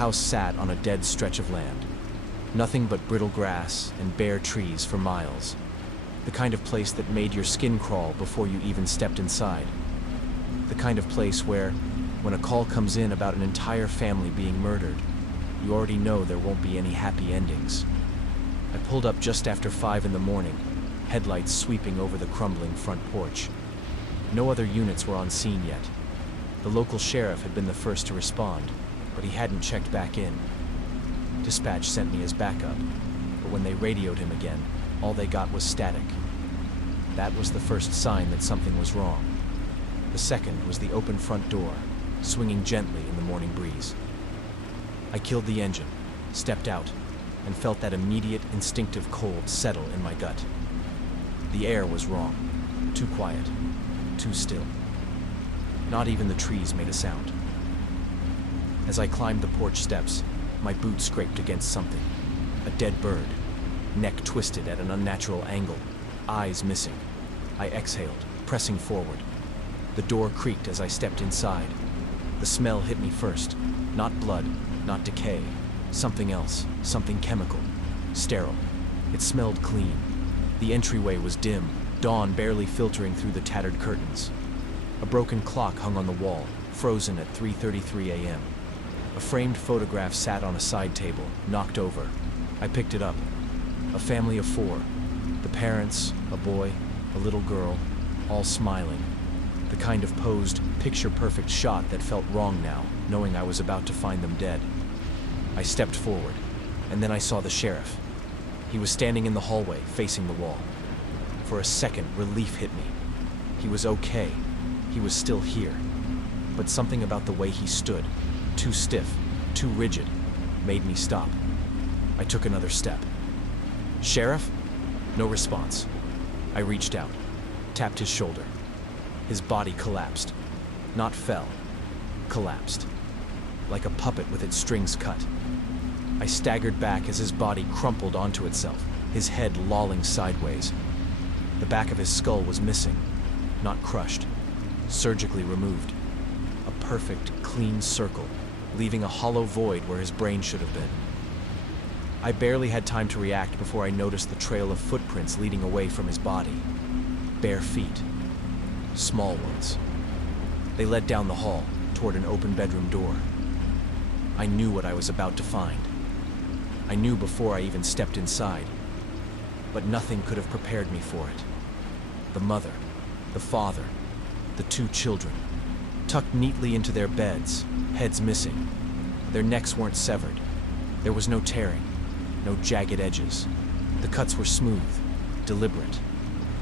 house sat on a dead stretch of land. Nothing but brittle grass and bare trees for miles. The kind of place that made your skin crawl before you even stepped inside. The kind of place where, when a call comes in about an entire family being murdered, you already know there won't be any happy endings. I pulled up just after 5 in the morning, headlights sweeping over the crumbling front porch. No other units were on scene yet. The local sheriff had been the first to respond, but he hadn't checked back in. Dispatch sent me as backup, but when they radioed him again, all they got was static. That was the first sign that something was wrong. The second was the open front door, swinging gently in the morning breeze. I killed the engine, stepped out, and felt that immediate instinctive cold settle in my gut. The air was wrong, too quiet, too still. Not even the trees made a sound. As I climbed the porch steps, my boot scraped against something. A dead bird, neck twisted at an unnatural angle, eyes missing. I exhaled, pressing forward. The door creaked as I stepped inside. The smell hit me first. Not blood, not decay. Something else, something chemical, sterile. It smelled clean. The entryway was dim, dawn barely filtering through the tattered curtains. A broken clock hung on the wall, frozen at 3:33 a.m. A framed photograph sat on a side table, knocked over. I picked it up. A family of 4. The parents, a boy, a little girl, all smiling. The kind of posed, picture-perfect shot that felt wrong now, knowing I was about to find them dead. I stepped forward, and then I saw the sheriff. He was standing in the hallway, facing the wall. For a second, relief hit me. He was okay. He was still here. But something about the way he stood, too stiff, too rigid, made me stop. I took another step. "Sheriff?" No response. I reached out, tapped his shoulder. His body collapsed. Not fell, collapsed. Like a puppet with its strings cut. I staggered back as his body crumpled onto itself, his head lolling sideways. The back of his skull was missing, not crushed, surgically removed. A perfect, clean circle, leaving a hollow void where his brain should have been. I barely had time to react before I noticed the trail of footprints leading away from his body. Bare feet. Small ones. They led down the hall, toward an open bedroom door. I knew what I was about to find. I knew before I even stepped inside. But nothing could have prepared me for it. The mother, the father, the 2 children, tucked neatly into their beds, heads missing. Their necks weren't severed. There was no tearing, no jagged edges. The cuts were smooth, deliberate.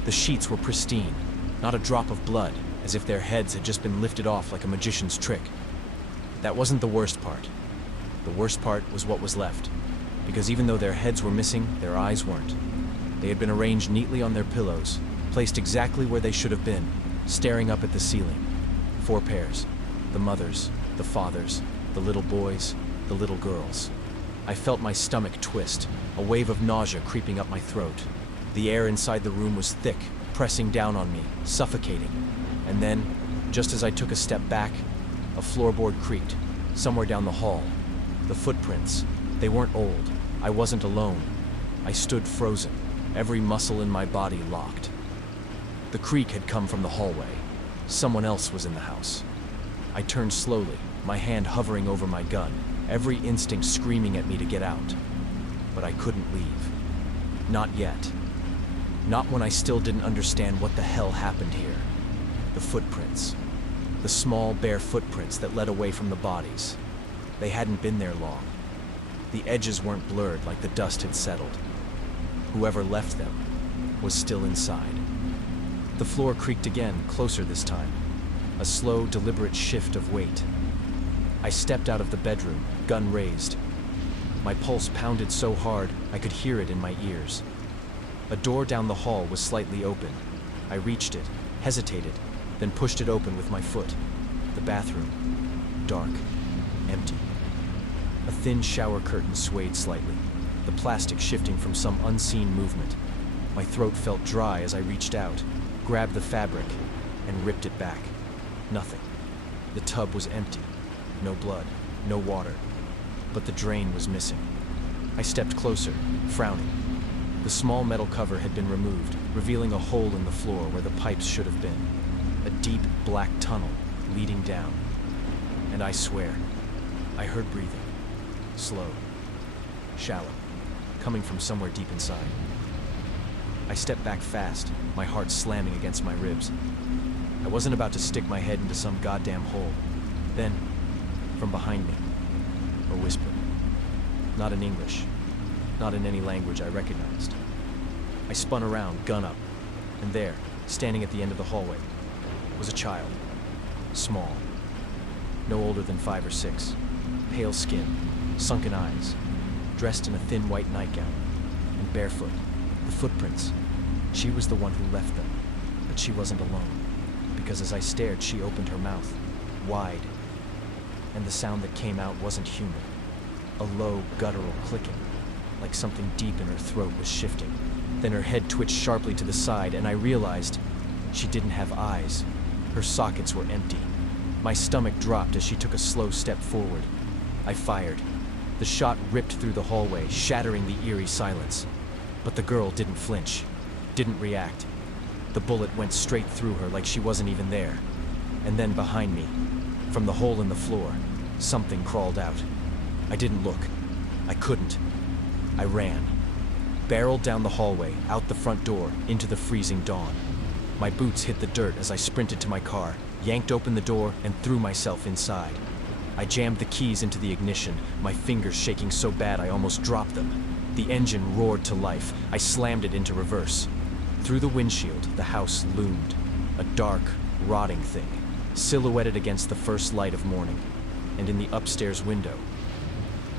The sheets were pristine, not a drop of blood, as if their heads had just been lifted off like a magician's trick. That wasn't the worst part. The worst part was what was left, because even though their heads were missing, their eyes weren't. They had been arranged neatly on their pillows, placed exactly where they should have been, staring up at the ceiling. 4 pairs. The mothers, the fathers, the little boys, the little girls. I felt my stomach twist, a wave of nausea creeping up my throat. The air inside the room was thick, pressing down on me, suffocating. And then, just as I took a step back, a floorboard creaked, somewhere down the hall. The footprints, they weren't old. I wasn't alone. I stood frozen, every muscle in my body locked. The creak had come from the hallway. Someone else was in the house. I turned slowly, my hand hovering over my gun, every instinct screaming at me to get out. But I couldn't leave. Not yet. Not when I still didn't understand what the hell happened here. The footprints. The small, bare footprints that led away from the bodies. They hadn't been there long. The edges weren't blurred like the dust had settled. Whoever left them was still inside. The floor creaked again, closer this time. A slow, deliberate shift of weight. I stepped out of the bedroom, gun raised. My pulse pounded so hard I could hear it in my ears. A door down the hall was slightly open. I reached it, hesitated, then pushed it open with my foot. The bathroom. Dark. Empty. A thin shower curtain swayed slightly, the plastic shifting from some unseen movement. My throat felt dry as I reached out, grabbed the fabric, and ripped it back. Nothing. The tub was empty. No blood. No water. but the drain was missing. I stepped closer, frowning. The small metal cover had been removed, revealing a hole in the floor where the pipes should have been. A deep, black tunnel leading down. And I swear, I heard breathing. Slow, shallow, coming from somewhere deep inside. I stepped back fast, my heart slamming against my ribs. I wasn't about to stick my head into some goddamn hole. Then, from behind me, a whisper. Not in English, not in any language I recognized. I spun around, gun up, and there, standing at the end of the hallway, was a child. Small, no older than 5 or 6, pale skin, sunken eyes, dressed in a thin white nightgown, and barefoot. The footprints. She was the one who left them, but she wasn't alone, because as I stared, she opened her mouth, wide, and the sound that came out wasn't human. A low, guttural clicking, like something deep in her throat was shifting. Then her head twitched sharply to the side, and I realized she didn't have eyes. Her sockets were empty. My stomach dropped as she took a slow step forward. I fired. The shot ripped through the hallway, shattering the eerie silence. But the girl didn't flinch, didn't react. The bullet went straight through her like she wasn't even there. And then behind me, from the hole in the floor, something crawled out. I didn't look. I couldn't. I ran. Barreled down the hallway, out the front door, into the freezing dawn. My boots hit the dirt as I sprinted to my car, yanked open the door, and threw myself inside. I jammed the keys into the ignition, my fingers shaking so bad I almost dropped them. The engine roared to life. I slammed it into reverse. Through the windshield, the house loomed. A dark, rotting thing, silhouetted against the first light of morning. And in the upstairs window,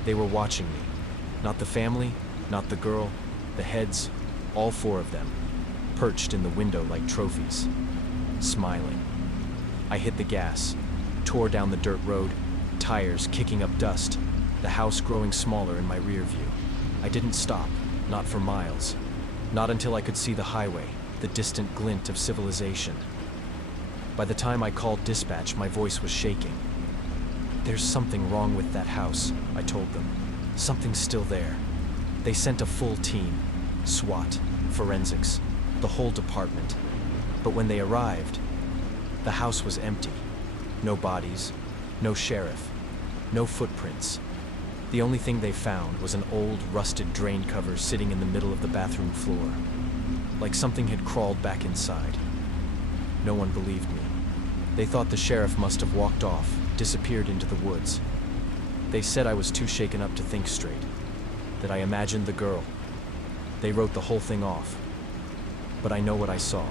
they were watching me. Not the family, not the girl, the heads, all 4 of them, perched in the window like trophies, smiling. I hit the gas, tore down the dirt road, tires kicking up dust, the house growing smaller in my rear view. I didn't stop, not for miles. Not until I could see the highway, the distant glint of civilization. By the time I called dispatch, my voice was shaking. "There's something wrong with that house," I told them. "Something's still there." They sent a full team, SWAT, forensics, the whole department. But when they arrived, the house was empty. No bodies, no sheriff, no footprints. The only thing they found was an old, rusted drain cover sitting in the middle of the bathroom floor, like something had crawled back inside. No one believed me. They thought the sheriff must have walked off, disappeared into the woods. They said I was too shaken up to think straight, that I imagined the girl. They wrote the whole thing off. But I know what I saw,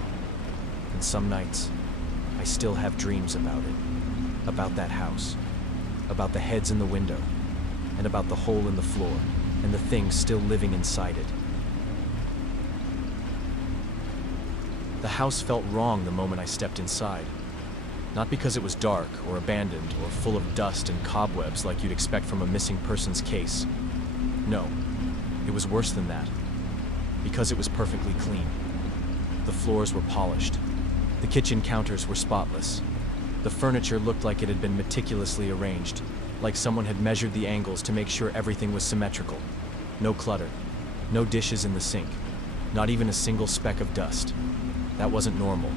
and some nights, I still have dreams about it, about that house, about the heads in the window, and about the hole in the floor, and the thing still living inside it. The house felt wrong the moment I stepped inside. Not because it was dark, or abandoned, or full of dust and cobwebs like you'd expect from a missing persons case. No, it was worse than that. Because it was perfectly clean. The floors were polished. The kitchen counters were spotless. The furniture looked like it had been meticulously arranged, like someone had measured the angles to make sure everything was symmetrical. No clutter, no dishes in the sink, not even a single speck of dust. That wasn't normal.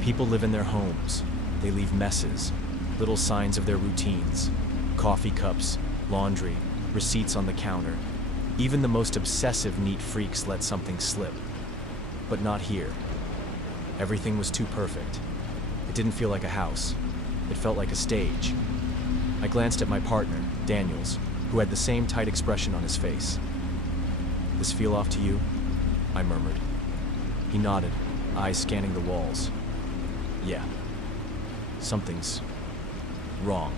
People live in their homes. They leave messes, little signs of their routines, coffee cups, laundry, receipts on the counter. Even the most obsessive neat freaks let something slip. But not here. Everything was too perfect. It didn't feel like a house. It felt like a stage. I glanced at my partner, Daniels, who had the same tight expression on his face. "This feel off to you?" I murmured. He nodded, eyes scanning the walls. "Yeah. Something's wrong."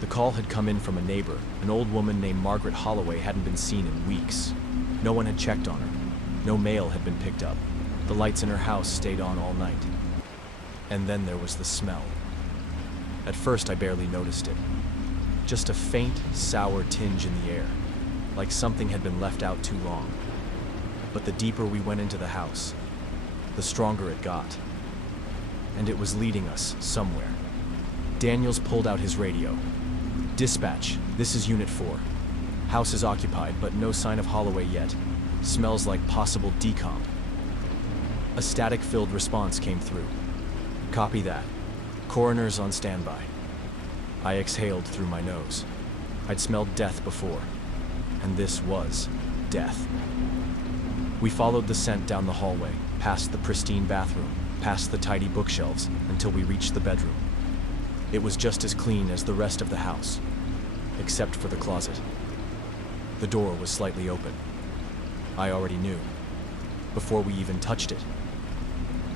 The call had come in from a neighbor. An old woman named Margaret Holloway hadn't been seen in weeks. No one had checked on her. No mail had been picked up. The lights in her house stayed on all night. And then there was the smell. At first, I barely noticed it. Just a faint, sour tinge in the air, like something had been left out too long. But the deeper we went into the house, the stronger it got. And it was leading us somewhere. Daniels pulled out his radio. Dispatch, this is Unit 4. House is occupied, but no sign of Holloway yet. Smells like possible decomp. A static-filled response came through. Copy that. Coroner's on standby. I exhaled through my nose. I'd smelled death before, and this was death. We followed the scent down the hallway, past the pristine bathroom, past the tidy bookshelves, until we reached the bedroom. It was just as clean as the rest of the house, except for the closet. The door was slightly open. I already knew, before we even touched it.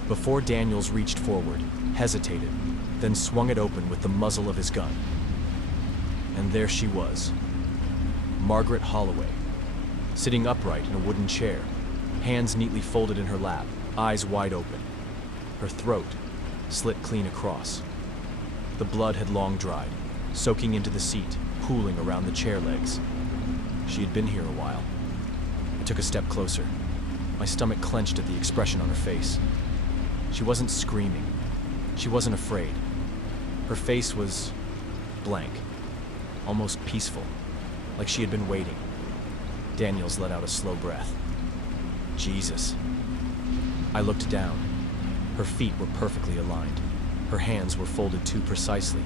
Before Daniels reached forward, hesitated, then swung it open with the muzzle of his gun. And there she was, Margaret Holloway, sitting upright in a wooden chair, hands neatly folded in her lap, eyes wide open. Her throat slit clean across. The blood had long dried, soaking into the seat, pooling around the chair legs. She had been here a while. I took a step closer. My stomach clenched at the expression on her face. She wasn't screaming. She wasn't afraid. Her face was blank, almost peaceful, like she had been waiting. Daniels let out a slow breath. Jesus. I looked down. Her feet were perfectly aligned. Her hands were folded too precisely,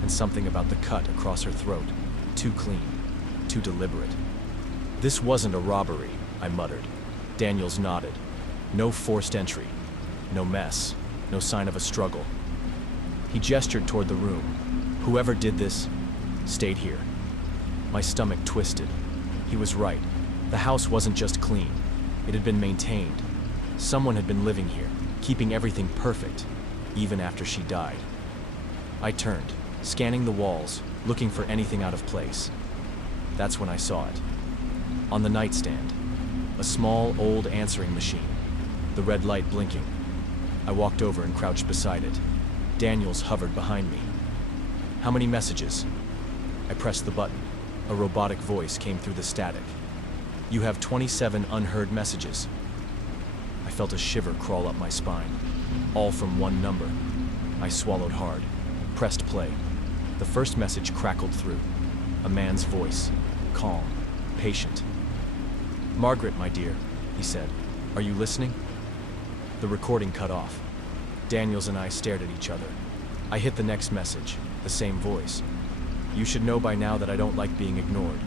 and something about the cut across her throat, too clean, too deliberate. This wasn't a robbery, I muttered. Daniels nodded. No forced entry. No mess. No sign of a struggle. He gestured toward the room. Whoever did this stayed here. My stomach twisted. He was right. The house wasn't just clean. It had been maintained. Someone had been living here, keeping everything perfect, even after she died. I turned, scanning the walls, looking for anything out of place. That's when I saw it. On the nightstand, a small, old answering machine, the red light blinking. I walked over and crouched beside it. Daniels hovered behind me. How many messages? I pressed the button. A robotic voice came through the static. You have 27 unheard messages. I felt a shiver crawl up my spine, all from one number. I swallowed hard, pressed play. The first message crackled through. A man's voice, calm, patient. Margaret, my dear, he said, are you listening? The recording cut off. Daniels and I stared at each other. I hit the next message, the same voice. You should know by now that I don't like being ignored.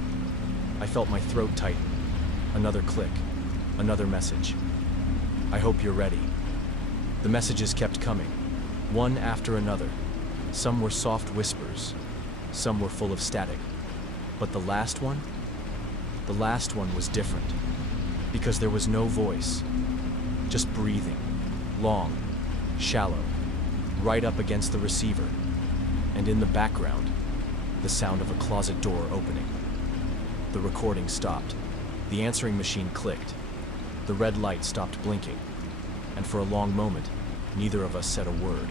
I felt my throat tighten. Another click, another message. I hope you're ready. The messages kept coming, one after another. Some were soft whispers, some were full of static. But the last one was different, because there was no voice, just breathing, long, shallow, right up against the receiver, and in the background, the sound of a closet door opening. The recording stopped. The answering machine clicked. The red light stopped blinking, and for a long moment, neither of us said a word.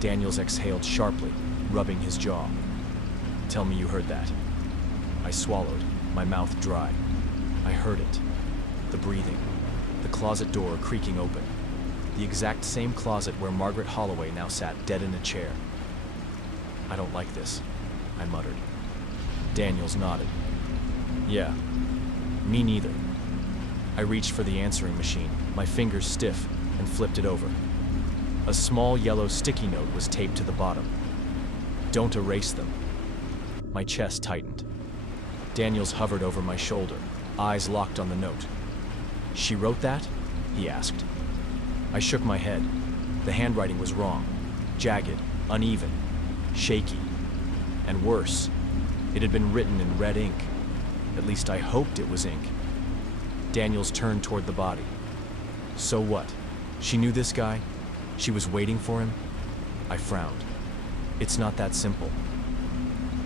Daniels exhaled sharply, rubbing his jaw. Tell me you heard that. I swallowed, my mouth dry. I heard it. The breathing. The closet door creaking open. The exact same closet where Margaret Holloway now sat dead in a chair. I don't like this, I muttered. Daniels nodded. Yeah, me neither. I reached for the answering machine, my fingers stiff, and flipped it over. A small yellow sticky note was taped to the bottom. Don't erase them. My chest tightened. Daniels hovered over my shoulder, eyes locked on the note. She wrote that? He asked. I shook my head. The handwriting was wrong. Jagged, uneven, shaky. And worse, it had been written in red ink. At least I hoped it was ink. Daniels turned toward the body. So what? She knew this guy? She was waiting for him? I frowned. It's not that simple.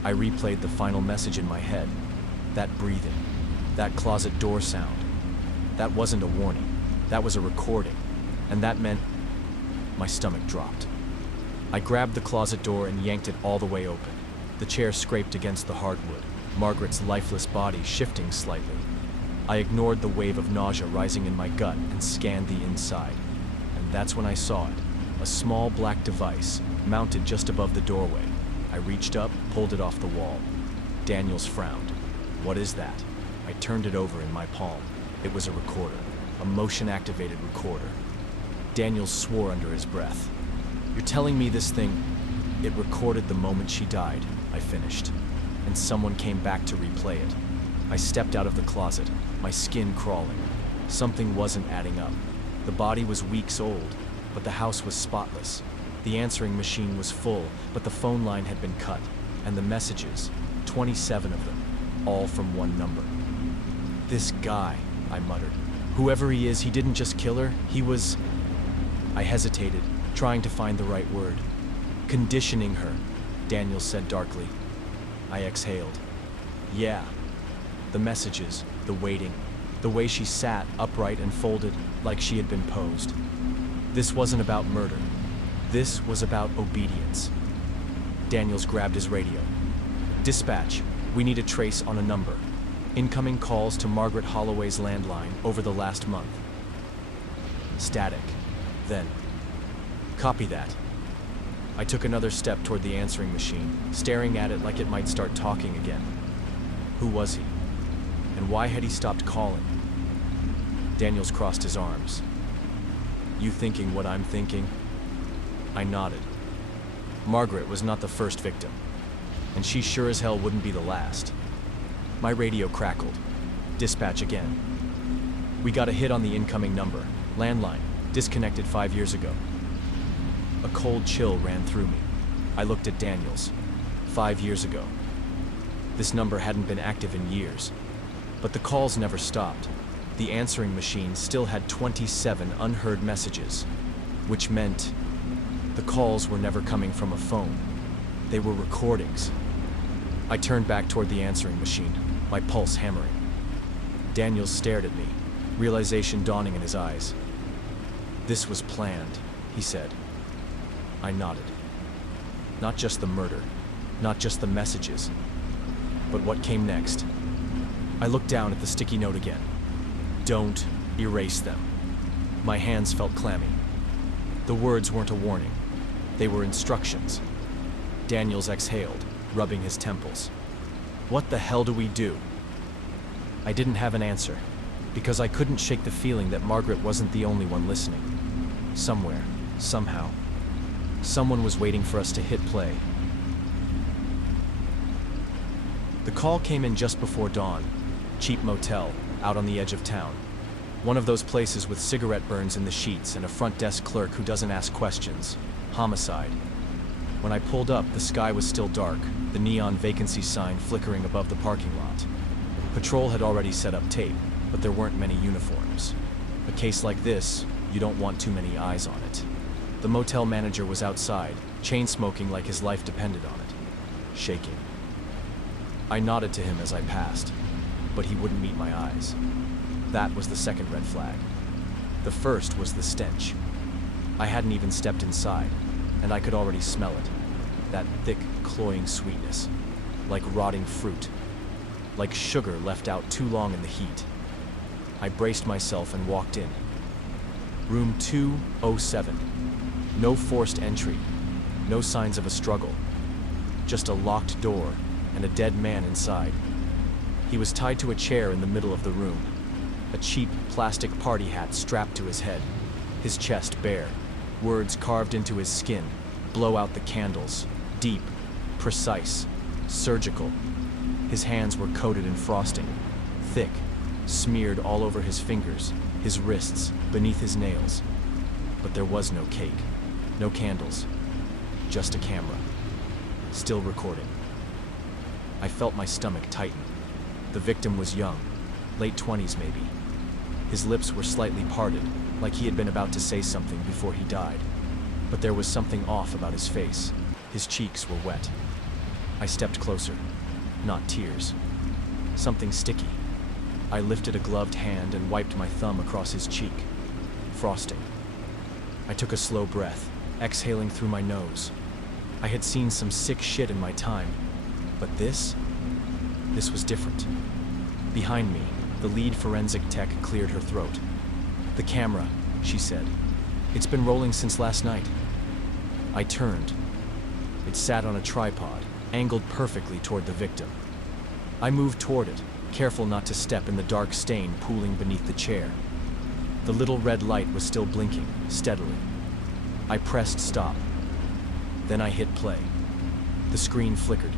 I replayed the final message in my head. That breathing. That closet door sound. That wasn't a warning. That was a recording. And that meant... My stomach dropped. I grabbed the closet door and yanked it all the way open. The chair scraped against the hardwood, Margaret's lifeless body shifting slightly. I ignored the wave of nausea rising in my gut and scanned the inside. And that's when I saw it. A small black device, mounted just above the doorway. I reached up, pulled it off the wall. Daniels frowned. "What is that?" I turned it over in my palm. It was a recorder, a motion-activated recorder. Daniels swore under his breath. "You're telling me this thing..." "It recorded the moment she died," I finished, and someone came back to replay it. I stepped out of the closet, my skin crawling. Something wasn't adding up. The body was weeks old, but the house was spotless. The answering machine was full, but the phone line had been cut, and the messages, 27 of them, all from one number. "This guy," I muttered. "Whoever he is, he didn't just kill her, he was..." I hesitated, trying to find the right word. "Conditioning her," Daniels said darkly. I exhaled. Yeah. The messages, the waiting, the way she sat upright and folded like she had been posed. This wasn't about murder. This was about obedience. Daniels grabbed his radio. "Dispatch, we need a trace on a number. Incoming calls to Margaret Holloway's landline over the last month." Static. Then, "Copy that." I took another step toward the answering machine, staring at it like it might start talking again. Who was he? And why had he stopped calling? Daniels crossed his arms. "You thinking what I'm thinking?" I nodded. Margaret was not the first victim, and she sure as hell wouldn't be the last. My radio crackled. "Dispatch again. We got a hit on the incoming number. Landline. Disconnected 5 years ago." A cold chill ran through me. I looked at Daniels. 5 years ago. This number hadn't been active in years. But the calls never stopped. The answering machine still had 27 unheard messages, which meant the calls were never coming from a phone. They were recordings. I turned back toward the answering machine, my pulse hammering. Daniels stared at me, realization dawning in his eyes. "This was planned," he said. I nodded. Not just the murder, not just the messages, but what came next. I looked down at the sticky note again. "Don't erase them." My hands felt clammy. The words weren't a warning. They were instructions. Daniels exhaled, rubbing his temples. "What the hell do we do?" I didn't have an answer, because I couldn't shake the feeling that Margaret wasn't the only one listening. Somewhere, somehow, someone was waiting for us to hit play. The call came in just before dawn. Cheap motel, out on the edge of town. One of those places with cigarette burns in the sheets and a front desk clerk who doesn't ask questions. Homicide. When I pulled up, the sky was still dark, the neon vacancy sign flickering above the parking lot. Patrol had already set up tape, but there weren't many uniforms. A case like this, you don't want too many eyes on it. The motel manager was outside, chain-smoking like his life depended on it. Shaking. I nodded to him as I passed, but he wouldn't meet my eyes. That was the second red flag. The first was the stench. I hadn't even stepped inside, and I could already smell it. That thick, cloying sweetness. Like rotting fruit. Like sugar left out too long in the heat. I braced myself and walked in. Room 207. No forced entry. No signs of a struggle. Just a locked door and a dead man inside. He was tied to a chair in the middle of the room. A cheap plastic party hat strapped to his head. His chest bare. Words carved into his skin. Blow out the candles. Deep. Precise. Surgical. His hands were coated in frosting. Thick. Smeared all over his fingers, his wrists, beneath his nails. But there was no cake. No candles. Just a camera. Still recording. I felt my stomach tighten. The victim was young. Late 20s maybe. His lips were slightly parted, like he had been about to say something before he died. But there was something off about his face. His cheeks were wet. I stepped closer. Not tears. Something sticky. I lifted a gloved hand and wiped my thumb across his cheek. Frosting. I took a slow breath, exhaling through my nose. I had seen some sick shit in my time, but this was different. Behind me, the lead forensic tech cleared her throat. "The camera," she said. "It's been rolling since last night." I turned. It sat on a tripod, angled perfectly toward the victim. I moved toward it, careful not to step in the dark stain pooling beneath the chair. The little red light was still blinking, steadily. I pressed stop. Then I hit play. The screen flickered.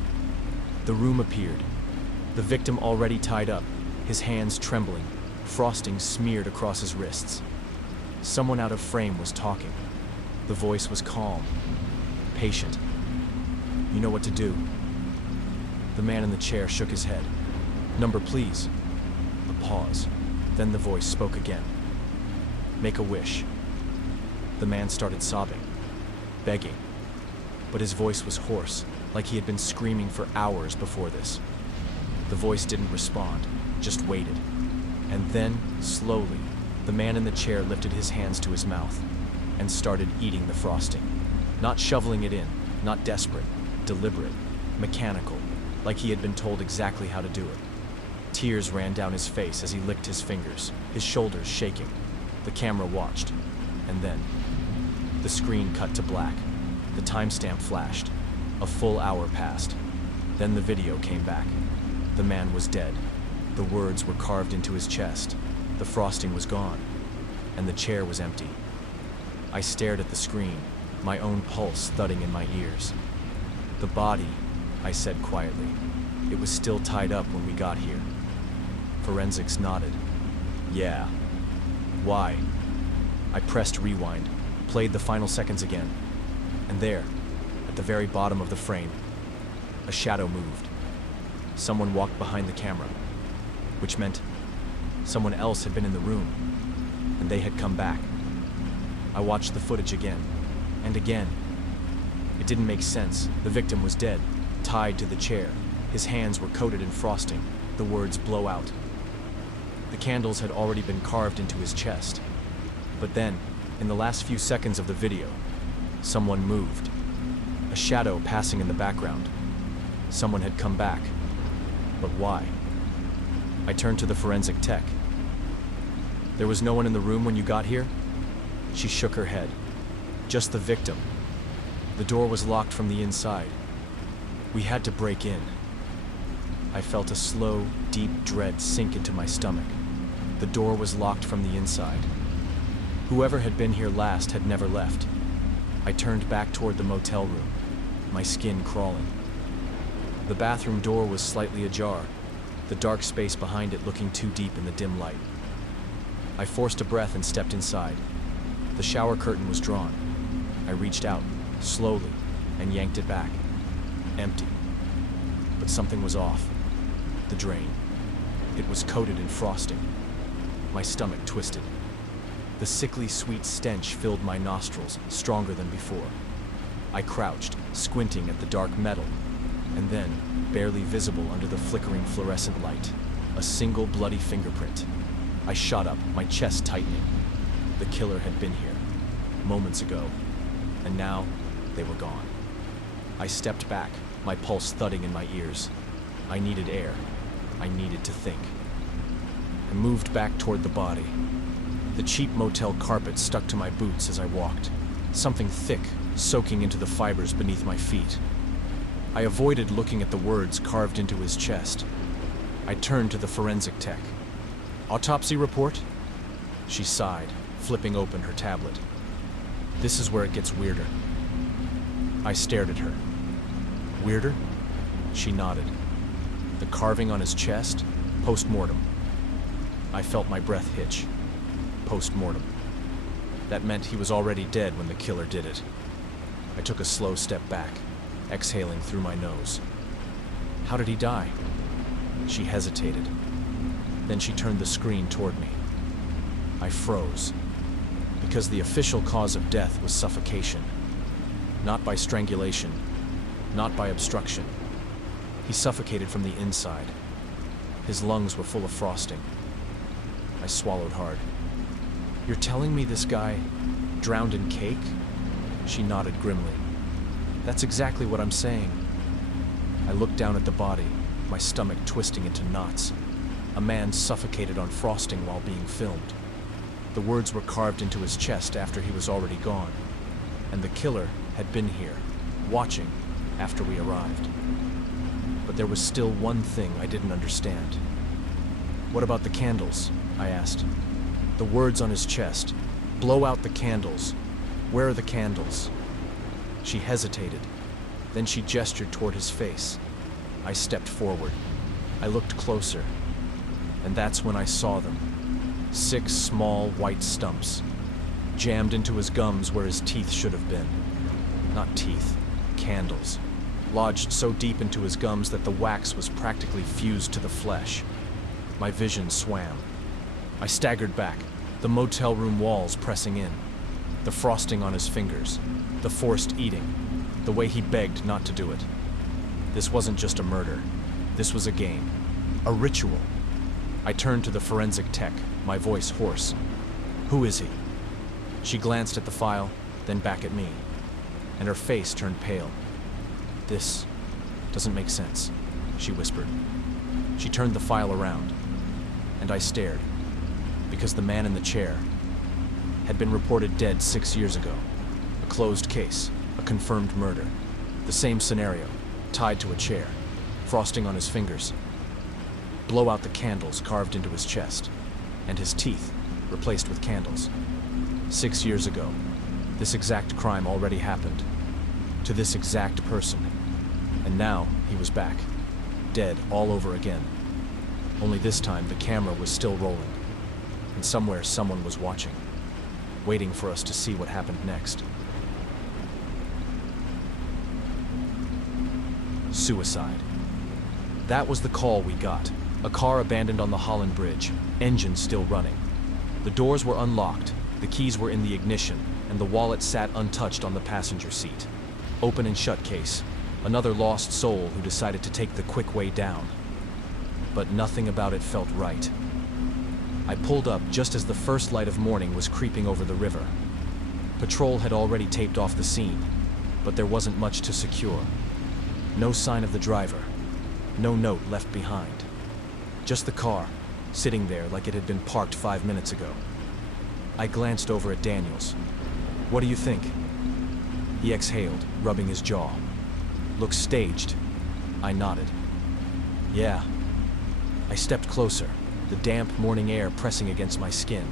The room appeared. The victim already tied up, his hands trembling, frosting smeared across his wrists. Someone out of frame was talking. The voice was calm, patient. "You know what to do." The man in the chair shook his head. "Number, please." A pause. Then the voice spoke again. "Make a wish." The man started sobbing, begging. But his voice was hoarse, like he had been screaming for hours before this. The voice didn't respond, just waited. And then, slowly, the man in the chair lifted his hands to his mouth and started eating the frosting. Not shoveling it in, not desperate, deliberate, mechanical, like he had been told exactly how to do it. Tears ran down his face as he licked his fingers, his shoulders shaking. The camera watched, and then the screen cut to black. The timestamp flashed. A full hour passed. Then the video came back. The man was dead. The words were carved into his chest. The frosting was gone, and the chair was empty. I stared at the screen, my own pulse thudding in my ears. "The body," I said quietly. "It was still tied up when we got here." Forensics nodded. "Yeah." "Why?" I pressed rewind, played the final seconds again, and there, at the very bottom of the frame, a shadow moved. Someone walked behind the camera, which meant someone else had been in the room, and they had come back. I watched the footage again, and again. It didn't make sense. The victim was dead, tied to the chair. His hands were coated in frosting, the words "blow out." The candles had already been carved into his chest. But then, in the last few seconds of the video, someone moved. A shadow passing in the background. Someone had come back. But why? I turned to the forensic tech. "There was no one in the room when you got here?" She shook her head. "Just the victim. The door was locked from the inside. We had to break in." I felt a slow, deep dread sink into my stomach. The door was locked from the inside. Whoever had been here last had never left. I turned back toward the motel room, my skin crawling. The bathroom door was slightly ajar, the dark space behind it looking too deep in the dim light. I forced a breath and stepped inside. The shower curtain was drawn. I reached out, slowly, and yanked it back. Empty. But something was off. The drain. It was coated in frosting. My stomach twisted. The sickly sweet stench filled my nostrils, stronger than before. I crouched, squinting at the dark metal, and then, barely visible under the flickering fluorescent light, a single bloody fingerprint. I shot up, my chest tightening. The killer had been here, moments ago, and now they were gone. I stepped back, my pulse thudding in my ears. I needed air. I needed to think. I moved back toward the body. The cheap motel carpet stuck to my boots as I walked, something thick soaking into the fibers beneath my feet. I avoided looking at the words carved into his chest. I turned to the forensic tech. "Autopsy report?" She sighed, flipping open her tablet. "This is where it gets weirder." I stared at her. "Weirder?" She nodded. "The carving on his chest? Post-mortem." I felt my breath hitch. Post-mortem. That meant he was already dead when the killer did it. I took a slow step back, exhaling through my nose. "How did he die?" She hesitated. Then she turned the screen toward me. I froze, because the official cause of death was suffocation. Not by strangulation, not by obstruction. He suffocated from the inside. His lungs were full of frosting. I swallowed hard. "You're telling me this guy drowned in cake?" She nodded grimly. "That's exactly what I'm saying." I looked down at the body, my stomach twisting into knots. A man suffocated on frosting while being filmed. The words were carved into his chest after he was already gone. And the killer had been here, watching, after we arrived. But there was still one thing I didn't understand. "What about the candles?" I asked. "The words on his chest. Blow out the candles. Where are the candles?" She hesitated. Then she gestured toward his face. I stepped forward. I looked closer. And that's when I saw them. 6 small white stumps, jammed into his gums where his teeth should have been. Not teeth, candles, lodged so deep into his gums that the wax was practically fused to the flesh. My vision swam. I staggered back, the motel room walls pressing in, the frosting on his fingers, the forced eating, the way he begged not to do it. This wasn't just a murder. This was a game, a ritual. I turned to the forensic tech, my voice hoarse. "Who is he?" She glanced at the file, then back at me, and her face turned pale. "This doesn't make sense," she whispered. She turned the file around, and I stared, because the man in the chair had been reported dead 6 years ago. A closed case, a confirmed murder. The same scenario, tied to a chair, frosting on his fingers. Blow out the candles carved into his chest, and his teeth replaced with candles. 6 years ago, this exact crime already happened, to this exact person. And now he was back, dead all over again. Only this time the camera was still rolling, and somewhere someone was watching, waiting for us to see what happened next. Suicide. That was the call we got. A car abandoned on the Holland Bridge, engine still running. The doors were unlocked, the keys were in the ignition, and the wallet sat untouched on the passenger seat. Open and shut case. Another lost soul who decided to take the quick way down. But nothing about it felt right. I pulled up just as the first light of morning was creeping over the river. Patrol had already taped off the scene, but there wasn't much to secure. No sign of the driver. No note left behind. Just the car, sitting there like it had been parked 5 minutes ago. I glanced over at Daniels. "What do you think?" He exhaled, rubbing his jaw. "Looks staged." I nodded. "Yeah." I stepped closer, the damp morning air pressing against my skin.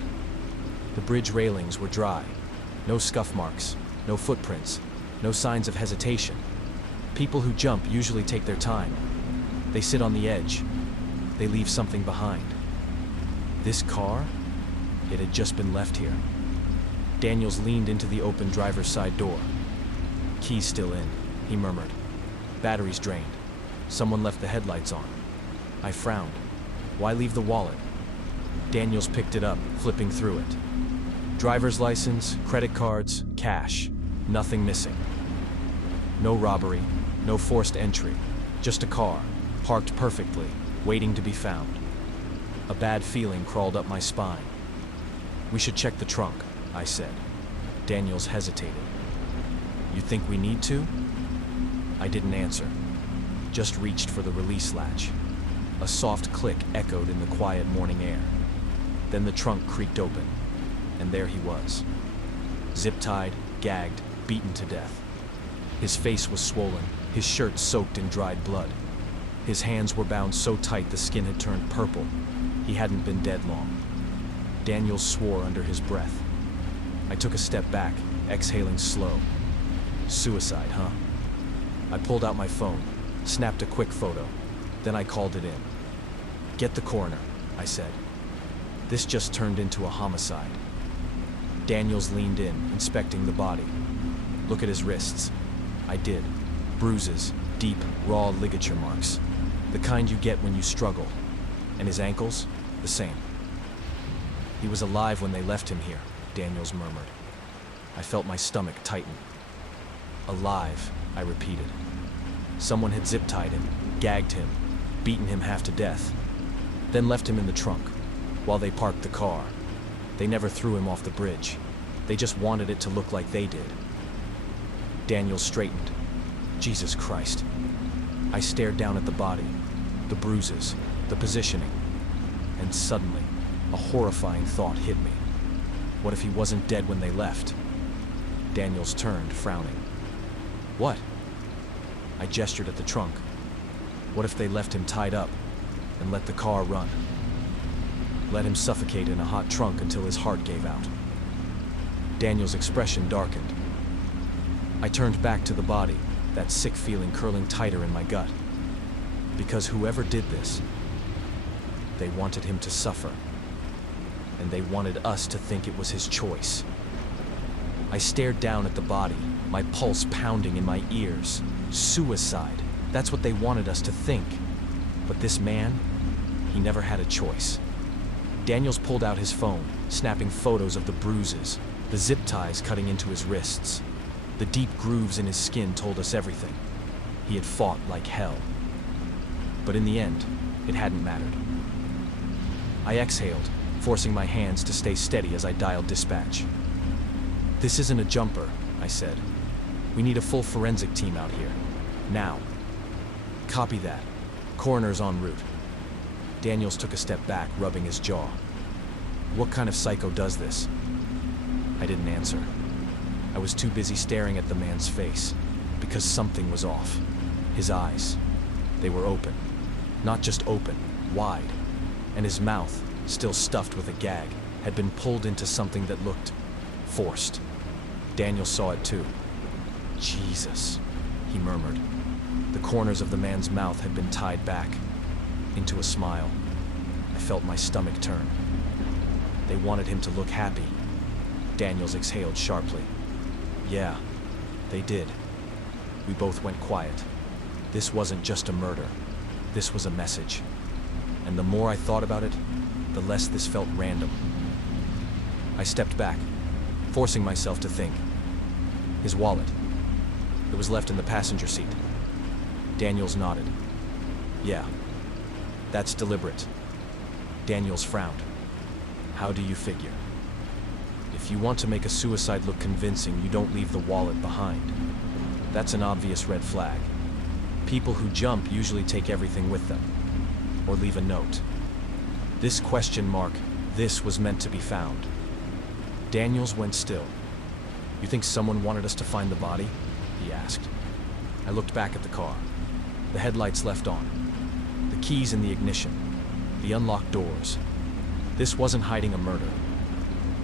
The bridge railings were dry. No scuff marks, no footprints, no signs of hesitation. People who jump usually take their time. They sit on the edge. They leave something behind. This car? It had just been left here. Daniels leaned into the open driver's side door. "Key's still in," he murmured. "Battery's drained. Someone left the headlights on." I frowned. Why leave the wallet? Daniels picked it up, flipping through it. Driver's license, credit cards, cash. Nothing missing. No robbery, no forced entry. Just a car, parked perfectly, waiting to be found. A bad feeling crawled up my spine. "We should check the trunk," I said. Daniels hesitated. "You think we need to?" I didn't answer, just reached for the release latch. A soft click echoed in the quiet morning air. Then the trunk creaked open, and there he was. Zip-tied, gagged, beaten to death. His face was swollen, his shirt soaked in dried blood. His hands were bound so tight the skin had turned purple. He hadn't been dead long. Daniels swore under his breath. I took a step back, exhaling slow. Suicide, huh? I pulled out my phone, snapped a quick photo. Then I called it in. "Get the coroner," I said. "This just turned into a homicide." Daniels leaned in, inspecting the body. "Look at his wrists." I did. Bruises, deep, raw ligature marks. The kind you get when you struggle. And his ankles? The same. "He was alive when they left him here," Daniels murmured. I felt my stomach tighten. "Alive," I repeated. Someone had zip-tied him, gagged him, beaten him half to death, then left him in the trunk while they parked the car. They never threw him off the bridge. They just wanted it to look like they did. Daniels straightened. Jesus Christ. I stared down at the body, the bruises, the positioning, and suddenly, a horrifying thought hit me. What if he wasn't dead when they left? Daniels turned, frowning. "What?" I gestured at the trunk. What if they left him tied up and let the car run? Let him suffocate in a hot trunk until his heart gave out. Daniel's expression darkened. I turned back to the body, that sick feeling curling tighter in my gut. Because whoever did this, they wanted him to suffer. And they wanted us to think it was his choice. I stared down at the body, my pulse pounding in my ears. Suicide. That's what they wanted us to think. But this man, he never had a choice. Daniels pulled out his phone, snapping photos of the bruises, the zip ties cutting into his wrists. The deep grooves in his skin told us everything. He had fought like hell. But in the end, it hadn't mattered. I exhaled, forcing my hands to stay steady as I dialed dispatch. "This isn't a jumper," I said. "We need a full forensic team out here. Now." "Copy that. Coroner's en route." Daniels took a step back, rubbing his jaw. "What kind of psycho does this?" I didn't answer. I was too busy staring at the man's face, because something was off. His eyes, they were open. Not just open, wide. And his mouth, still stuffed with a gag, had been pulled into something that looked forced. Daniel saw it too. "Jesus," he murmured. The corners of the man's mouth had been tied back into a smile. I felt my stomach turn. They wanted him to look happy. Daniels exhaled sharply. Yeah, they did. We both went quiet. This wasn't just a murder. This was a message. And the more I thought about it, the less this felt random. I stepped back, forcing myself to think. His wallet. It was left in the passenger seat. Daniels nodded. "Yeah, that's deliberate." Daniels frowned. "How do you figure?" "If you want to make a suicide look convincing, you don't leave the wallet behind. That's an obvious red flag. People who jump usually take everything with them, or leave a note. This question mark, this was meant to be found." Daniels went still. "You think someone wanted us to find the body?" he asked. I looked back at the car. The headlights left on. The keys in the ignition. The unlocked doors. This wasn't hiding a murder.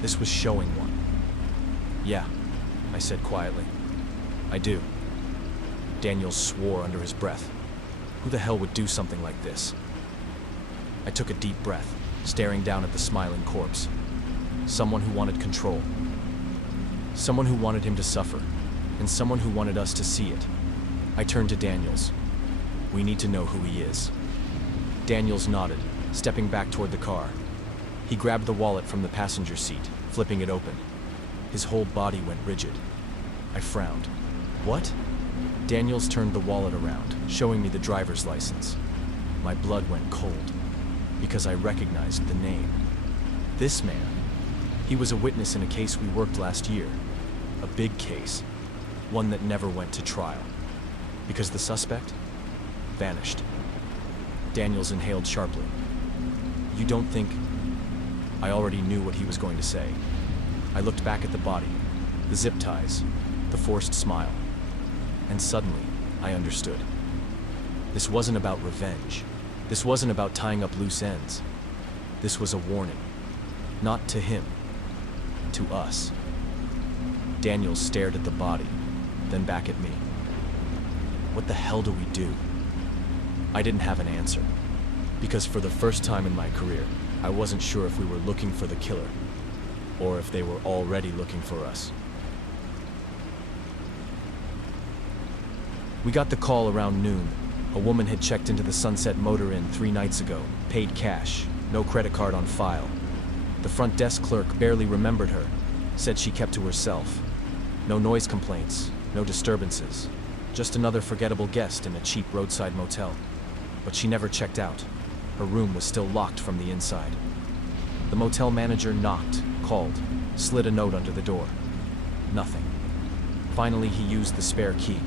This was showing one. "Yeah," I said quietly. "I do." Daniels swore under his breath. Who the hell would do something like this? I took a deep breath, staring down at the smiling corpse. Someone who wanted control. Someone who wanted him to suffer, and someone who wanted us to see it. I turned to Daniels. "We need to know who he is." Daniels nodded, stepping back toward the car. He grabbed the wallet from the passenger seat, flipping it open. His whole body went rigid. I frowned. "What?" Daniels turned the wallet around, showing me the driver's license. My blood went cold, because I recognized the name. This man, he was a witness in a case we worked last year. A big case, one that never went to trial. Because the suspect vanished. Daniels inhaled sharply. "You don't think..." I already knew what he was going to say. I looked back at the body, the zip ties, the forced smile. And suddenly, I understood. This wasn't about revenge. This wasn't about tying up loose ends. This was a warning. Not to him. To us. Daniels stared at the body, then back at me. What the hell do we do? I didn't have an answer. Because for the first time in my career, I wasn't sure if we were looking for the killer, or if they were already looking for us. We got the call around noon. A woman had checked into the Sunset Motor Inn 3 nights ago, paid cash, no credit card on file. The front desk clerk barely remembered her, said she kept to herself. No noise complaints, no disturbances, just another forgettable guest in a cheap roadside motel. But she never checked out. Her room was still locked from the inside. The motel manager knocked, called, slid a note under the door. Nothing. Finally, he used the spare key.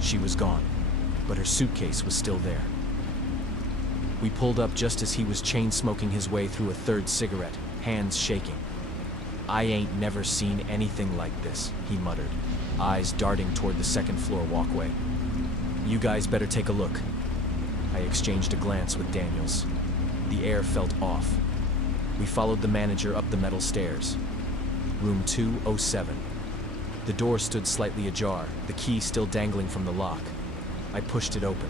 She was gone, but her suitcase was still there. We pulled up just as he was chain-smoking his way through a third cigarette, hands shaking. "I ain't never seen anything like this," he muttered, eyes darting toward the second-floor walkway. You guys better take a look. I exchanged a glance with Daniels. The air felt off. We followed the manager up the metal stairs. Room 207. The door stood slightly ajar, the key still dangling from the lock. I pushed it open.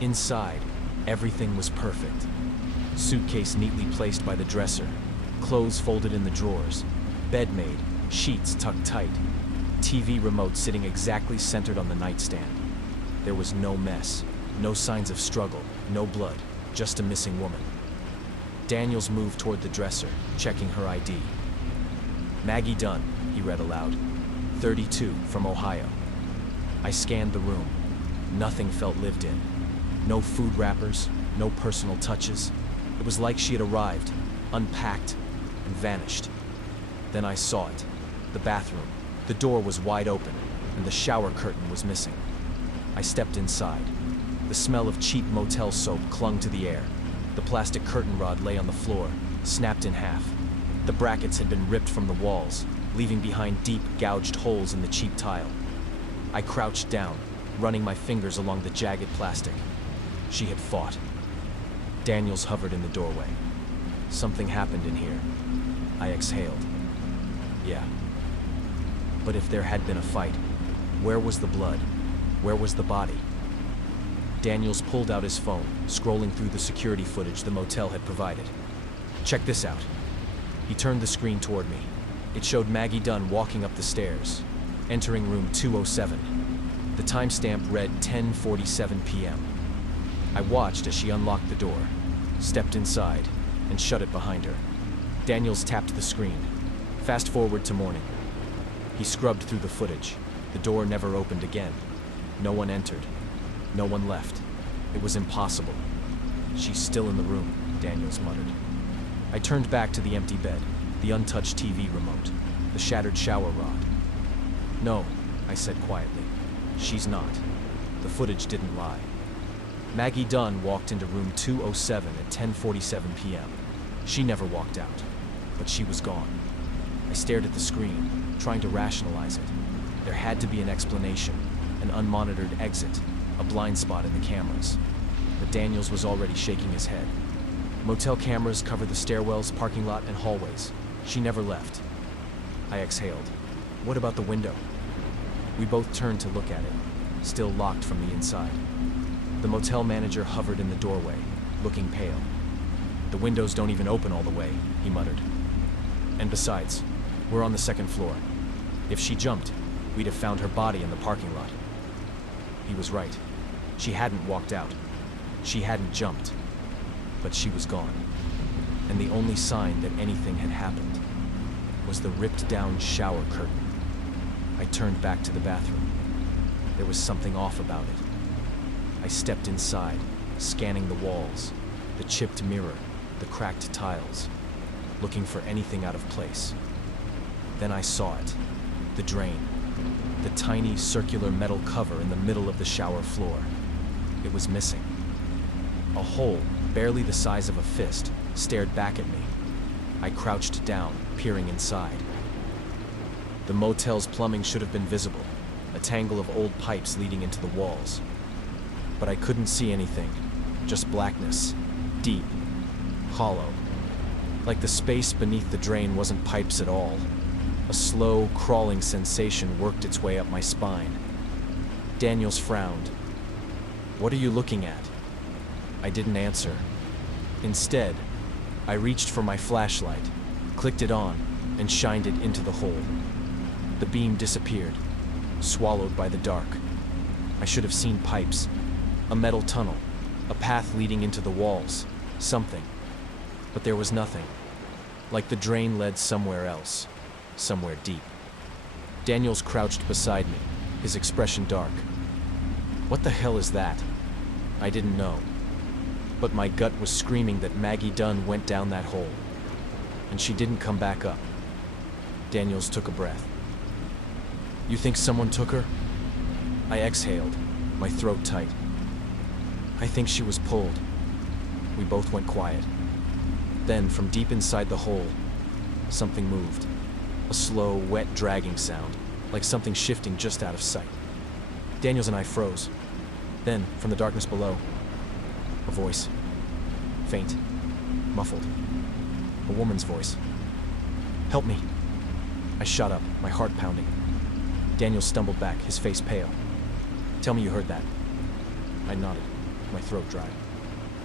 Inside, everything was perfect. Suitcase neatly placed by the dresser, clothes folded in the drawers, bed made, sheets tucked tight, TV remote sitting exactly centered on the nightstand. There was no mess, no signs of struggle, no blood, just a missing woman. Daniels moved toward the dresser, checking her ID. Maggie Dunn, he read aloud. 32, from Ohio. I scanned the room. Nothing felt lived in. No food wrappers, no personal touches. It was like she had arrived, unpacked, and vanished. Then I saw it. The bathroom. The door was wide open, and the shower curtain was missing. I stepped inside. The smell of cheap motel soap clung to the air. The plastic curtain rod lay on the floor, snapped in half. The brackets had been ripped from the walls, leaving behind deep, gouged holes in the cheap tile. I crouched down, running my fingers along the jagged plastic. She had fought. Daniels hovered in the doorway. Something happened in here. I exhaled. Yeah. But if there had been a fight, where was the blood? Where was the body? Daniels pulled out his phone, scrolling through the security footage the motel had provided. Check this out. He turned the screen toward me. It showed Maggie Dunn walking up the stairs, entering room 207. The timestamp read 10:47 p.m. I watched as she unlocked the door, stepped inside, and shut it behind her. Daniels tapped the screen. Fast forward to morning. He scrubbed through the footage. The door never opened again. No one entered. No one left. It was impossible. She's still in the room, Daniels muttered. I turned back to the empty bed, the untouched TV remote, the shattered shower rod. No, I said quietly. She's not. The footage didn't lie. Maggie Dunn walked into room 207 at 10:47 p.m. She never walked out, but she was gone. I stared at the screen, trying to rationalize it. There had to be an explanation, an unmonitored exit, a blind spot in the cameras. But Daniels was already shaking his head. Motel cameras covered the stairwells, parking lot, and hallways. She never left. I exhaled. What about the window? We both turned to look at it, still locked from the inside. The motel manager hovered in the doorway, looking pale. The windows don't even open all the way, he muttered. And besides, we're on the second floor. If she jumped, we'd have found her body in the parking lot. He was right. She hadn't walked out. She hadn't jumped. But she was gone. And the only sign that anything had happened was the ripped-down shower curtain. I turned back to the bathroom. There was something off about it. I stepped inside, scanning the walls, the chipped mirror, the cracked tiles, looking for anything out of place. Then I saw it. The drain. The tiny circular metal cover in the middle of the shower floor. It was missing. A hole, barely the size of a fist, stared back at me. I crouched down, peering inside. The motel's plumbing should have been visible, a tangle of old pipes leading into the walls. But I couldn't see anything, just blackness, deep, hollow. Like the space beneath the drain wasn't pipes at all. A slow, crawling sensation worked its way up my spine. Daniels frowned. "What are you looking at?" I didn't answer. Instead, I reached for my flashlight, clicked it on, and shined it into the hole. The beam disappeared, swallowed by the dark. I should have seen pipes, a metal tunnel, a path leading into the walls, something. But there was nothing. Like the drain led somewhere else, somewhere deep. Daniels crouched beside me, his expression dark. What the hell is that? I didn't know. But my gut was screaming that Maggie Dunn went down that hole. And she didn't come back up. Daniels took a breath. "You think someone took her?" I exhaled, my throat tight. "I think she was pulled." We both went quiet. Then, from deep inside the hole, something moved. A slow, wet dragging sound, like something shifting just out of sight. Daniels and I froze. Then, from the darkness below, a voice. Faint. Muffled. A woman's voice. "Help me." I shot up, my heart pounding. Daniel stumbled back, his face pale. "Tell me you heard that." I nodded, my throat dry.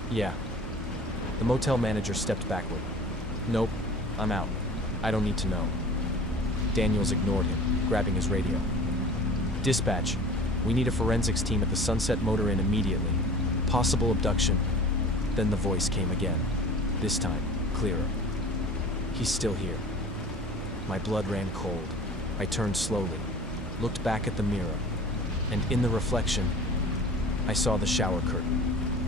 "Yeah." The motel manager stepped backward. "Nope, I'm out. I don't need to know." Daniels ignored him, grabbing his radio. "Dispatch, we need a forensics team at the Sunset Motor Inn immediately. Possible abduction." Then the voice came again, this time clearer. "He's still here." My blood ran cold. I turned slowly, looked back at the mirror, and in the reflection, I saw the shower curtain,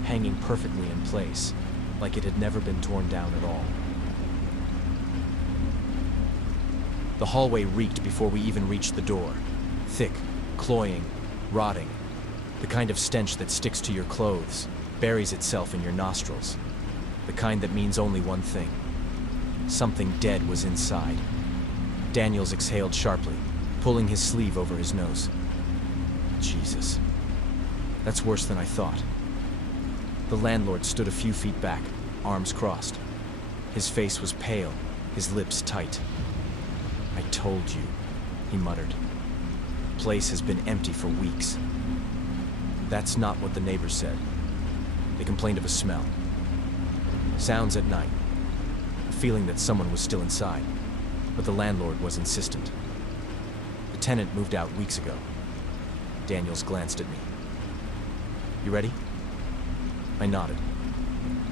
hanging perfectly in place, like it had never been torn down at all. The hallway reeked before we even reached the door. Thick, cloying, rotting. The kind of stench that sticks to your clothes, buries itself in your nostrils. The kind that means only one thing. Something dead was inside. Daniels exhaled sharply, pulling his sleeve over his nose. Jesus. That's worse than I thought. The landlord stood a few feet back, arms crossed. His face was pale, his lips tight. "I told you," he muttered. "The place has been empty for weeks." That's not what the neighbors said. They complained of a smell. Sounds at night. A feeling that someone was still inside. But the landlord was insistent. The tenant moved out weeks ago. Daniels glanced at me. "You ready?" I nodded.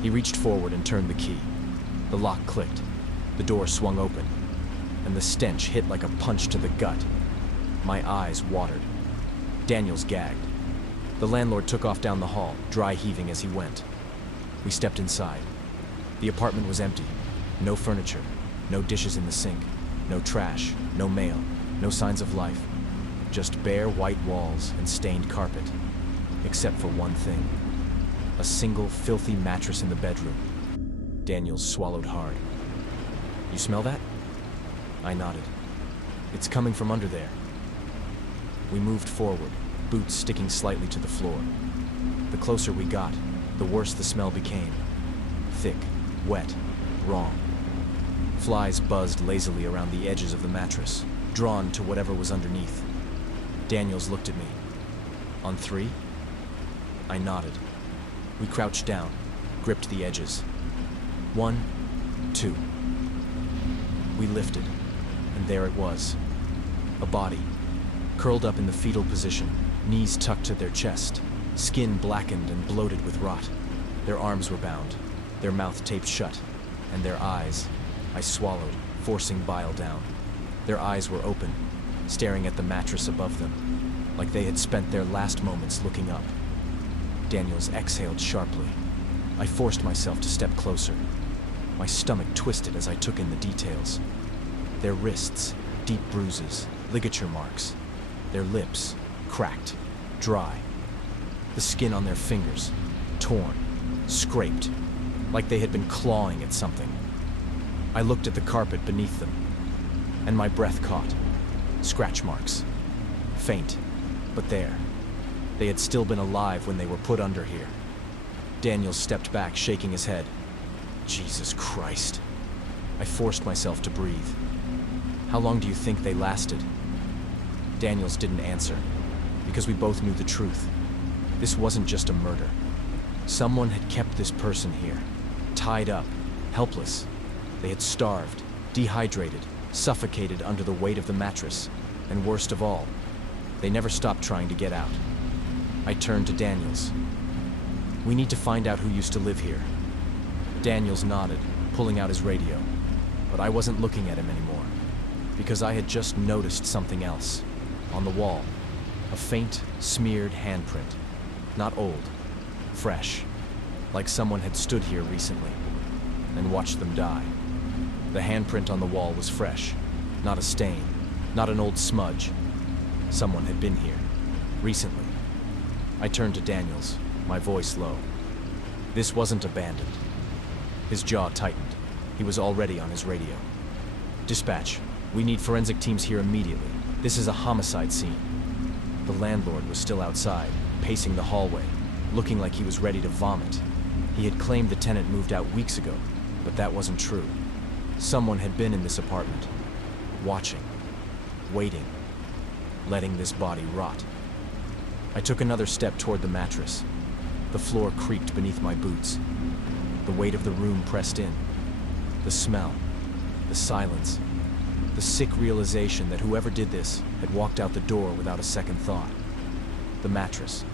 He reached forward and turned the key. The lock clicked. The door swung open. And the stench hit like a punch to the gut. My eyes watered. Daniels gagged. The landlord took off down the hall, dry heaving as he went. We stepped inside. The apartment was empty. No furniture, no dishes in the sink, no trash, no mail, no signs of life. Just bare white walls and stained carpet. Except for one thing. A single filthy mattress in the bedroom. Daniels swallowed hard. "You smell that?" I nodded. "It's coming from under there." We moved forward, boots sticking slightly to the floor. The closer we got, the worse the smell became. Thick, wet, wrong. Flies buzzed lazily around the edges of the mattress, drawn to whatever was underneath. Daniels looked at me. "On 3?" I nodded. We crouched down, gripped the edges. 1, 2. We lifted, and there it was. A body, curled up in the fetal position, knees tucked to their chest, skin blackened and bloated with rot. Their arms were bound, their mouth taped shut, and their eyes, I swallowed, forcing bile down. Their eyes were open, staring at the mattress above them, like they had spent their last moments looking up. Daniels exhaled sharply. I forced myself to step closer. My stomach twisted as I took in the details. Their wrists, deep bruises, ligature marks. Their lips, cracked, dry. The skin on their fingers, torn, scraped, like they had been clawing at something. I looked at the carpet beneath them, and my breath caught. Scratch marks. Faint, but there. They had still been alive when they were put under here. Daniel stepped back, shaking his head. Jesus Christ. I forced myself to breathe. "How long do you think they lasted?" Daniels didn't answer, because we both knew the truth. This wasn't just a murder. Someone had kept this person here, tied up, helpless. They had starved, dehydrated, suffocated under the weight of the mattress, and worst of all, they never stopped trying to get out. I turned to Daniels. "We need to find out who used to live here." Daniels nodded, pulling out his radio, but I wasn't looking at him anymore, because I had just noticed something else. On the wall, a faint, smeared handprint. Not old, fresh, like someone had stood here recently and watched them die. The handprint on the wall was fresh, not a stain, not an old smudge. Someone had been here, recently. I turned to Daniels, my voice low. This wasn't abandoned. His jaw tightened. He was already on his radio. "Dispatch, we need forensic teams here immediately. This is a homicide scene." The landlord was still outside, pacing the hallway, looking like he was ready to vomit. He had claimed the tenant moved out weeks ago, but that wasn't true. Someone had been in this apartment, watching, waiting, letting this body rot. I took another step toward the mattress. The floor creaked beneath my boots. The weight of the room pressed in. The smell, the silence, the sick realization that whoever did this had walked out the door without a second thought. The mattress.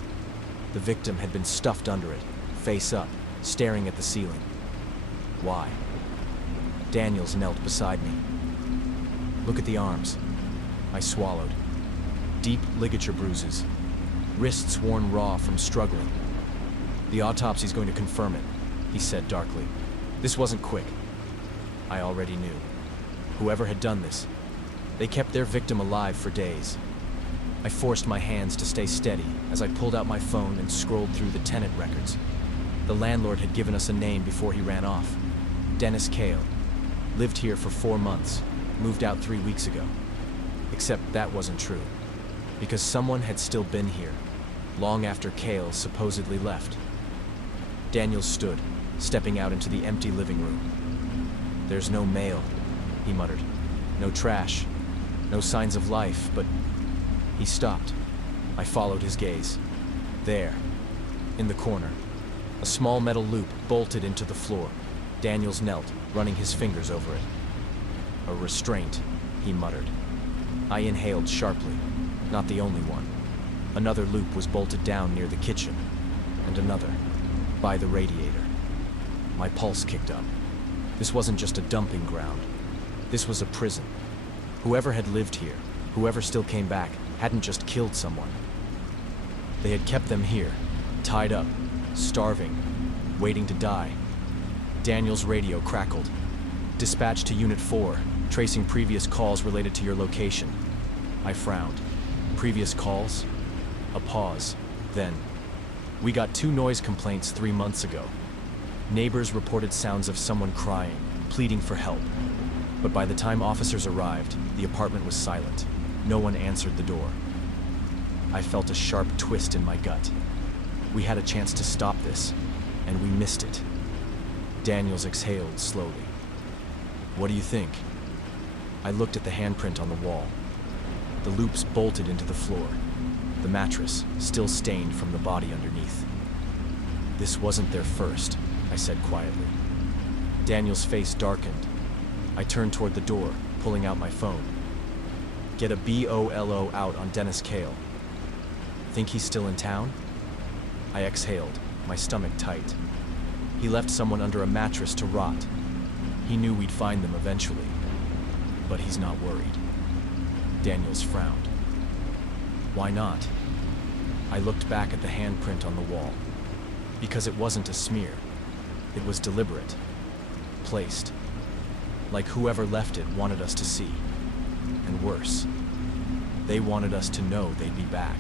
The victim had been stuffed under it, face up, staring at the ceiling. Why? Daniels knelt beside me. Look at the arms. I swallowed. Deep ligature bruises. Wrists worn raw from struggling. The autopsy's going to confirm it, he said darkly. This wasn't quick. I already knew. Whoever had done this, they kept their victim alive for days. I forced my hands to stay steady as I pulled out my phone and scrolled through the tenant records. The landlord had given us a name before he ran off. Dennis Cale. Lived here for 4 months, moved out 3 weeks ago. Except that wasn't true, because someone had still been here, long after Cale supposedly left. Daniel stood, stepping out into the empty living room. There's no mail, he muttered. No trash, no signs of life, but... He stopped. I followed his gaze. There, in the corner, a small metal loop bolted into the floor. Daniels knelt, running his fingers over it. A restraint, he muttered. I inhaled sharply. Not the only one. Another loop was bolted down near the kitchen, and another, by the radiator. My pulse kicked up. This wasn't just a dumping ground. This was a prison. Whoever had lived here, whoever still came back, hadn't just killed someone. They had kept them here, tied up, starving, waiting to die. Daniel's radio crackled. Dispatch to Unit 4, tracing previous calls related to your location. I frowned. Previous calls? A pause. Then, we got 2 noise complaints 3 months ago. Neighbors reported sounds of someone crying, pleading for help. But by the time officers arrived, the apartment was silent. No one answered the door. I felt a sharp twist in my gut. We had a chance to stop this, and we missed it. Daniels exhaled slowly. What do you think? I looked at the handprint on the wall. The loops bolted into the floor. The mattress, still stained from the body underneath. This wasn't their first, I said quietly. Daniel's face darkened. I turned toward the door, pulling out my phone. Get a BOLO out on Dennis Cale. Think he's still in town? I exhaled, my stomach tight. He left someone under a mattress to rot. He knew we'd find them eventually. But he's not worried. Daniels frowned. Why not? I looked back at the handprint on the wall. Because it wasn't a smear. It was deliberate. Placed. Like whoever left it wanted us to see. And worse, they wanted us to know they'd be back.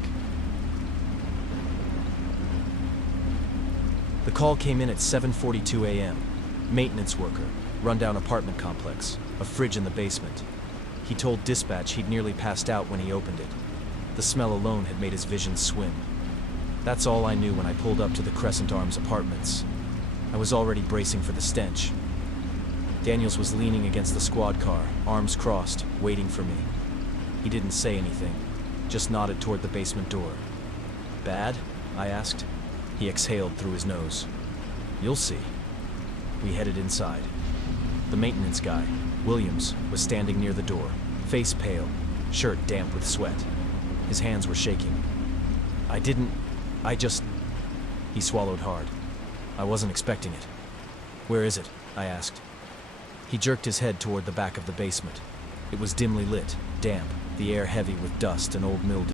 The call came in at 7:42 a.m. Maintenance worker, rundown apartment complex, a fridge in the basement. He told dispatch he'd nearly passed out when he opened it. The smell alone had made his vision swim. That's all I knew when I pulled up to the Crescent Arms apartments. I was already bracing for the stench. Daniels was leaning against the squad car, arms crossed, waiting for me. He didn't say anything, just nodded toward the basement door. Bad? I asked. He exhaled through his nose. You'll see. We headed inside. The maintenance guy, Williams, was standing near the door, face pale, shirt damp with sweat. His hands were shaking. He swallowed hard. I wasn't expecting it. Where is it? I asked. He jerked his head toward the back of the basement. It was dimly lit, damp, the air heavy with dust and old mildew.